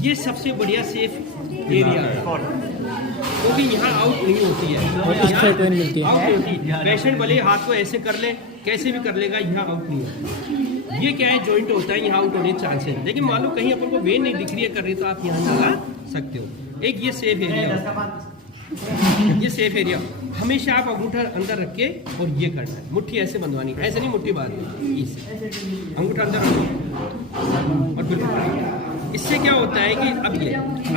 ये सबसे बढ़िया सेफ एरिया है, वो भी यहाँ आउट नहीं होती है, आउट होती है। पेशेंट भले हाथ को ऐसे कर ले, कैसे भी कर लेगा, यहाँ आउट नहीं होता। ये क्या है, जॉइंट होता है, यहाँ आउट होने के चांसेस है। लेकिन मान लो कहीं अपन को वेन नहीं दिख रही है कर रही, तो आप यहाँ लगा सकते हो। एक ये सेफ एरिया, ये सेफ एरिया। हमेशा आप अंगूठा अंदर रख के और ये करना है, मुट्ठी ऐसे बंधवानी, ऐसे नहीं मुट्ठी बांध, इससे अंगूठा अंदर रखो और बिल्कुल। इससे क्या होता है कि अब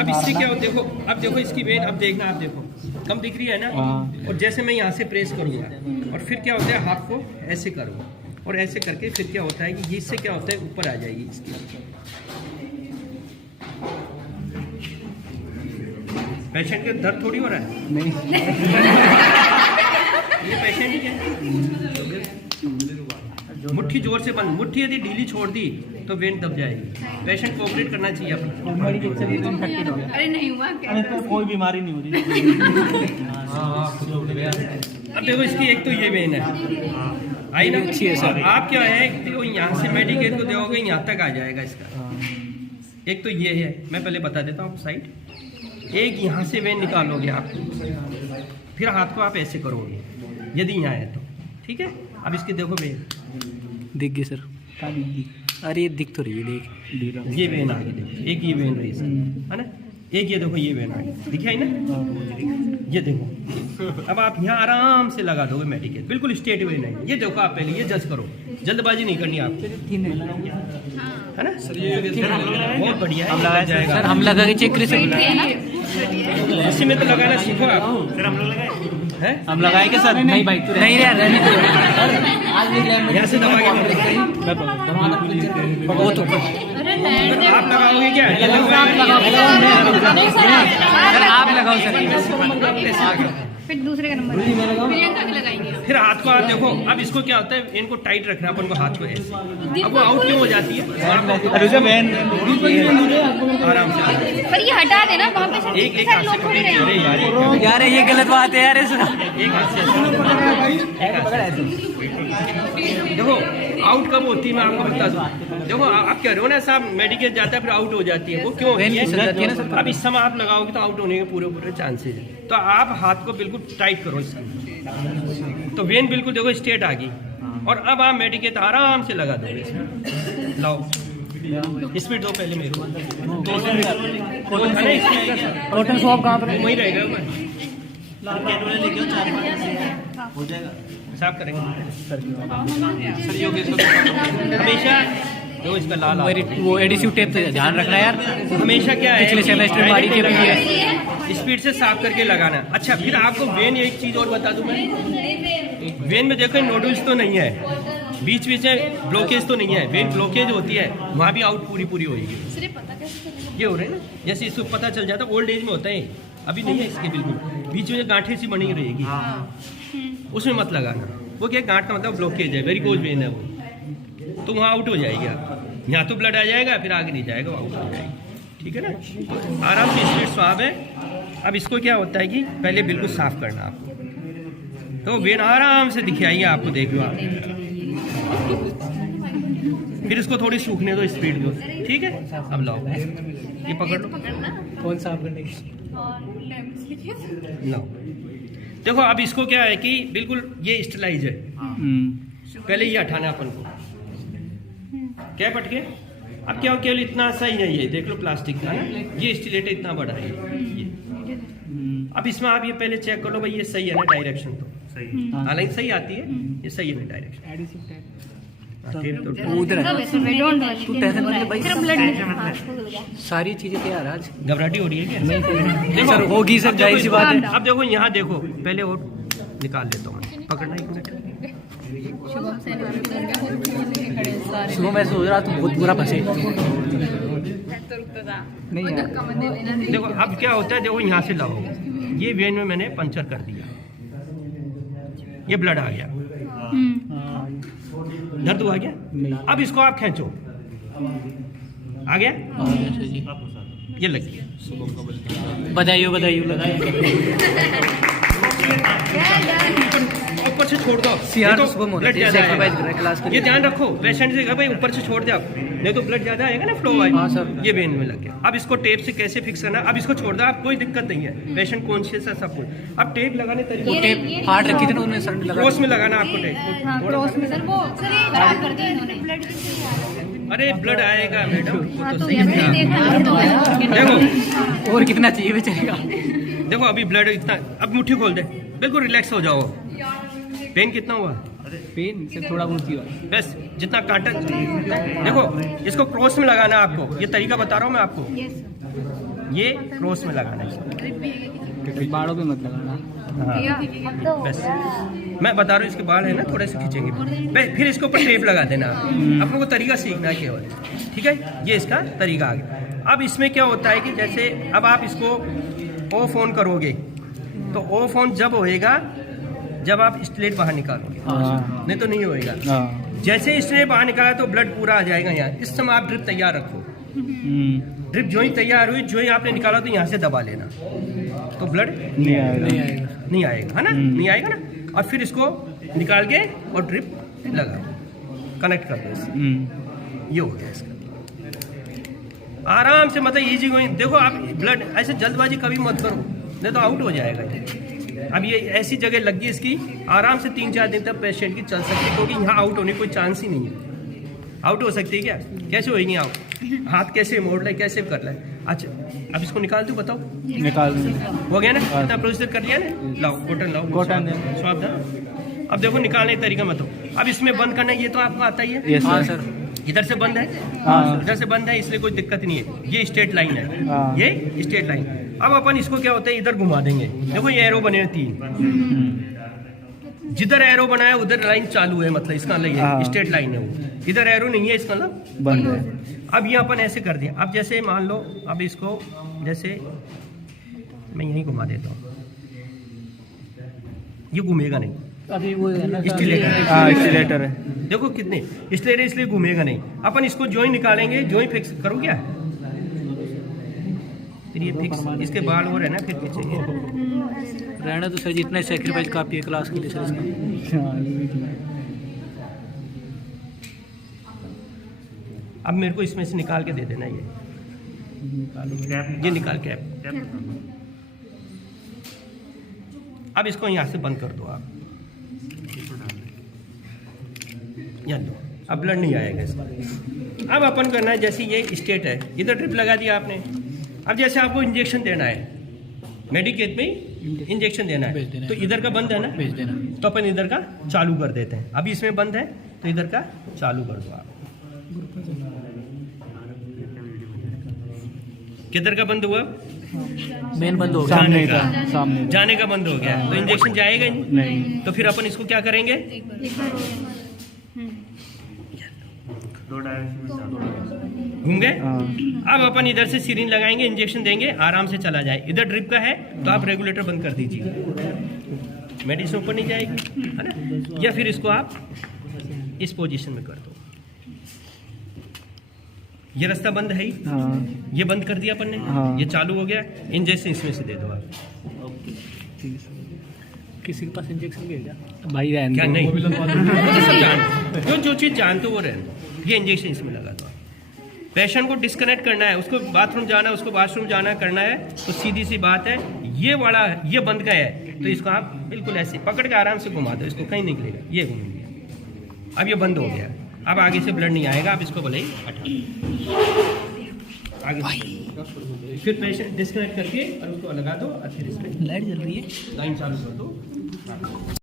इससे क्या होता है, देखो अब देखो इसकी वेन, अब देखना, आप देखो कम दिख रही है ना। और जैसे मैं यहाँ से प्रेस करूँगा और फिर क्या होता है, हाथ को ऐसे करूँगा और ऐसे करके फिर क्या होता है कि इससे क्या होता है, ऊपर आ जाएगी इसकी। पेशेंट के दर्द थोड़ी हो रहा है, नहीं ये पेशेंट ही है। मुट्ठी जोर से बंद, मुट्ठी यदि ढीली छोड़ दी तो वेन दब जाएगी। पेशेंट कोऑपरेट करना चाहिए अपना। अरे नहीं हुआ, तो कोई बीमारी नहीं हो रही। अब देखो इसकी एक तो ये वेन है, आई ना अच्छी है सर। आप क्या है, देखो यहाँ से मेडिकेट को दोगे यहाँ तक आ जाएगा इसका। एक तो ये है, मैं पहले बता देता हूँ साइड। एक यहाँ से वेन निकालोगे आप, फिर हाथ को आप ऐसे करोगे यदि यहाँ है तो, ठीक है। अब इसकी देखो वेन दिख गई सर, अरे ये दिख तो रही है, देख ये वेन आ गई, देखो एक ये वेन रही है ना, एक ये देखो ये वेन आ गई, दिखाई ना, ये देखो। अब आप यहाँ आराम से लगा दोगे मेडिकेट, बिल्कुल स्ट्रेट वेन है। ये देखो आप पहले ये जज करो, जल्दबाजी नहीं करनी आपको, है ना। बहुत बढ़िया है सर, हम लगा के चेक कर सकते हैं। इसी में तो लगाना सीखो आप। फिर हम लोग लगाए हैं, हम लगाए के सर नहीं भाई नहीं यहाँ से दबा के वो तो आप लगाओगे क्या, सर आप लगाओ सर, फिर दूसरे का नंबर प्रियंका के लगाएंगे। फिर हाथ को आप देखो। अब इसको क्या होता है, इनको टाइट रखना अपन को, हाथ को ऐसे। अब वो आउट क्यों हो जाती है, आराम से। पर ये हटा देना वहाँ पे, एक हाथ से पकड़े, अरे यार ये गलत बात है यार, एक हाथ से देखो आउट कब होती है, मैं आपको बता दूं। देखो आप कह रहे हो ना साहब, मेडिकेट जाता है फिर आउट हो जाती है, वो क्यों होती है। अब इस समय आप लगाओगे तो आउट होने के पूरे चांसेस है। तो आप हाथ को बिल्कुल टाइट करो इसका, तो वेन बिल्कुल देखो स्ट्रेट आ गई। और अब आप मेडिकेट आराम से लगा दोगे इसमें। लाओ स्पीड दो पहले मेरे को, वही रहेगा साफ करेंगे हमेशा। जो इसका लाल वो एडिसिव टेप से ध्यान रखना यार, हमेशा क्या है, पिछले सेमेस्टर में के भी है, स्पीड से साफ करके लगाना। अच्छा फिर आपको वेन, एक चीज और बता दूं मैं, वेन में देखो नोडल्स तो नहीं है, बीच बीच में ब्लॉकेज तो नहीं है। वेन ब्लॉकेज होती है वहाँ भी आउट पूरी होगी। ये हो रहे हैं ना, जैसे इसको पता चल जाता है, ओल्ड एज में होता है, अभी नहीं है इसके बिल्कुल। बीच में गांठें सी बनी रहेगी, उसमें मत लगाना। वो क्या, गांठ का मतलब ब्लॉकेज है, वेरिकोज वेन है वो, तो वहाँ आउट हो जाएगी। आप यहाँ तो ब्लड आ जाएगा, फिर आगे नहीं जाएगा, आउट हो जाएगी, ठीक है ना। आराम से स्पीड स्वाब है। अब इसको क्या होता है कि पहले बिल्कुल साफ करना आपको, तो वेन आराम से दिखाइए आपको, देख लो आप। फिर इसको थोड़ी सूखने दो स्पीड को, ठीक है। अब लाओ ये पकड़ लो, कौन साफ करने की लाओ। देखो अब इसको क्या है कि बिल्कुल ये स्टेलाइज है, पहले ये हटाना अपन को, क्या पटके। अब क्या हो, केवल इतना सही है, ये देख लो प्लास्टिक का ना, ये स्टिलेटर इतना बड़ा है ये। अब इसमें आप ये पहले चेक कर लो भाई, ये सही है ना डायरेक्शन, तो सही हालांकि सही आती है, ये सही है ना डायरेक्शन। सारी चीजें तैयार आज, घबराहटी हो रही है क्या? देखो सर होगी सर, जाहिर सी बात है। अब देखो यहाँ देखो, पहले वो निकाल लेता हूँ, पकड़ना एक मिनट। सुबह मैं सोच रहा था बहुत बुरा फंसे नहीं यार। देखो अब क्या होता है, देखो यहाँ से लाओ, ये वेन में मैंने पंचर कर दिया, ये ब्लड आ गया, दर्द हुआ क्या? अब इसको आप खींचो, आ गया, ये लग गया। बधाई हो, बधाई हो, ऊपर ऊपर से छोड़ दो, सीआर नहीं उसको ब्लड ज्यादा एक्सरसाइज आएगा। कर क्लास के ये ध्यान रखो, पेशेंट से भाई ऊपर से छोड़ दे आप, नहीं तो ब्लड ज्यादा आएगा ना, फ्लो हाँ आएगा, सर। ये वेन में लग गया। अब इसको टेप से कैसे फिक्स करना, अब इसको छोड़ दो आप, कोई दिक्कत नहीं है, पेशेंट कॉन्शियस है सब कुछ। अब टेप लगाने तरीके टेप हार्ड रखी थी ना उन्होंने सर लगा क्रॉस में लगाना आपको टेप। हाँ क्रॉस में सर, वो सर ये खराब कर दिया इन्होंने। अरे ब्लड आएगा मैडम, वो हाँ तो तो सही ऐसे ही है। देखा है तो देखो और कितना चाहिए बेचारेगा। देखो अभी ब्लड इतना, अब मुट्ठी खोल दे, बिल्कुल रिलैक्स हो जाओ। पेन कितना हुआ? पेन से थोड़ा बहुत ही हुआ। बस जितना काटा, देखो इसको क्रॉस में लगाना है आपको, ये तरीका बता रहा हूँ मैं आपको, ये क्रॉस में लगाना है, बाड़ों पे मत लगाना। बस मैं बता रहा हूँ, इसके बाल है ना थोड़े से खींचेंगे, बस फिर इसके ऊपर टेप लगा देना। आप लोगों को तरीका सीखना है केवल, ठीक है, ये इसका तरीका आ गया। अब इसमें क्या होता है कि जैसे अब आप इसको ऑफ ऑन करोगे, तो ऑफ ऑन जब होएगा जब आप स्ट्रेट बाहर निकालोगे, नहीं तो नहीं होएगा। जैसे स्ट्रेट बाहर निकाला तो ब्लड पूरा आ जाएगा यहाँ। इस समय आप ड्रिप तैयार रखो, ड्रिप जो ही तैयार हुई, जो ही आपने निकाला तो यहाँ से दबा लेना, तो ब्लड नहीं आएगा। नहीं आएगा, है ना, नहीं आएगा ना। और फिर इसको निकाल के और ड्रिप लगाओ, कनेक्ट कर दो इससे, ये हो गया इसका। आराम से, मतलब इजी गोइंग। देखो आप ब्लड ऐसे जल्दबाजी कभी मत करो, नहीं तो आउट हो जाएगा ये। अब ये ऐसी जगह लग गई इसकी, आराम से 3-4 दिन तक पेशेंट की चल सकती है, क्योंकि यहाँ आउट होने की कोई चांस ही नहीं है। आउट हो सकती है क्या? कैसे होएगी आउट? हाथ कैसे मोड़ ले, कैसे कर ले। अच्छा अब इसको निकाल दूँ, बताओ निकाल हो गया ना, इतना प्रोसीजर कर लिया ना। लाओ कॉटन लाओ, कॉटन दे। स्वाब दो। अब देखो निकालने का तरीका बताओ। अब इसमें बंद करना है, ये तो आपको आता ही है। यस हाँ सर। सर। इधर से बंद है, हाँ। इधर से बंद है, इसलिए कोई दिक्कत नहीं है। ये स्ट्रेट लाइन है, हाँ। ये स्ट्रेट लाइन। अब अपन इसको क्या होता है, इधर घुमा देंगे। देखो ये एरो बने हैं 3, जिधर एरो बनाया उधर लाइन चालू है, मतलब इसका अलग है, हाँ। स्ट्रेट लाइन है वो। इधर एरो नहीं है, इसका मतलब बंद है। अब ये अपन ऐसे कर दिया। अब जैसे मान लो, अब इसको जैसे मैं यहीं घुमा देता हूँ, ये घूमेगा नहीं, अभी वो है ना स्टिलेटर है। हाँ एक्सीलेटर है। देखो कितने स्टिलेटर, इसलिए घूमेगा नहीं। अपन इसको जो ही निकालेंगे, जो ही फिक्स करो क्या, फिर ये फिक्स, इसके बाल और है ना, फिर खींचेंगे। रहना तो सर जितना सेक्रीफाइस काफी है क्लास के लिए सर इसका। अब मेरे को इसमें से निकाल के दे देना, ये निकाल के अब इसको यहाँ से बंद कर दो आप, यहाँ लो। अब ब्लड नहीं आएगा इसका। अब अपन करना है, जैसे ये स्टेट है, इधर ड्रिप लगा दिया आपने। अब जैसे आपको इंजेक्शन देना है, मेडिकेट में इंजेक्शन देना भेज है, देना तो है। इधर का बंद है ना, भेज देना। तो अपन इधर का चालू कर देते हैं। अभी इसमें बंद है तो इधर का चालू कर दो आप। किधर का बंद हुआ? मेन बंद हो गया। सामने का। का, सामने का। जाने का बंद हो गया, तो इंजेक्शन जाएगा ही नहीं। नहीं। तो फिर अपन इसको क्या करेंगे, घूम गए। हाँ। अब अपन इधर से सिरिंज लगाएंगे, इंजेक्शन देंगे, आराम से चला जाए। इधर ड्रिप का है तो आप रेगुलेटर बंद कर दीजिए, मेडिसिन ऊपर नहीं जाएगी, है ना। या फिर इसको आप इस पोजीशन में कर दो। ये रास्ता बंद है ही, हाँ। ये बंद कर दिया अपन ने, हाँ। ये चालू हो गया। इंजेक्शन इसमें से दे दो आप। किसी के पास इंजेक्शन भी है क्या? भाई रहने क्या दो। नहीं, ये सब जान, जो चीज़ जानते हो वो रहने। ये इंजेक्शन इसमें लगा दो। पेशेंट को डिस्कनेक्ट करना है, उसको बाथरूम जाना है, उसको वॉशरूम जाना करना है, तो सीधी सी बात है, ये वाला ये बंद का है, तो इसको आप बिल्कुल ऐसे पकड़ के आराम से घुमा दो, इसको कहीं निकलेगा, ये घूम गया। अब ये बंद हो गया, अब आगे से ब्लड नहीं आएगा। आप इसको भले ही हटा आगे, फिर पेशेंट डिस्कनेक्ट करके और उसको लगा दो, और फिर इसमें लाइट जल रही है। लाइन चालू कर दो।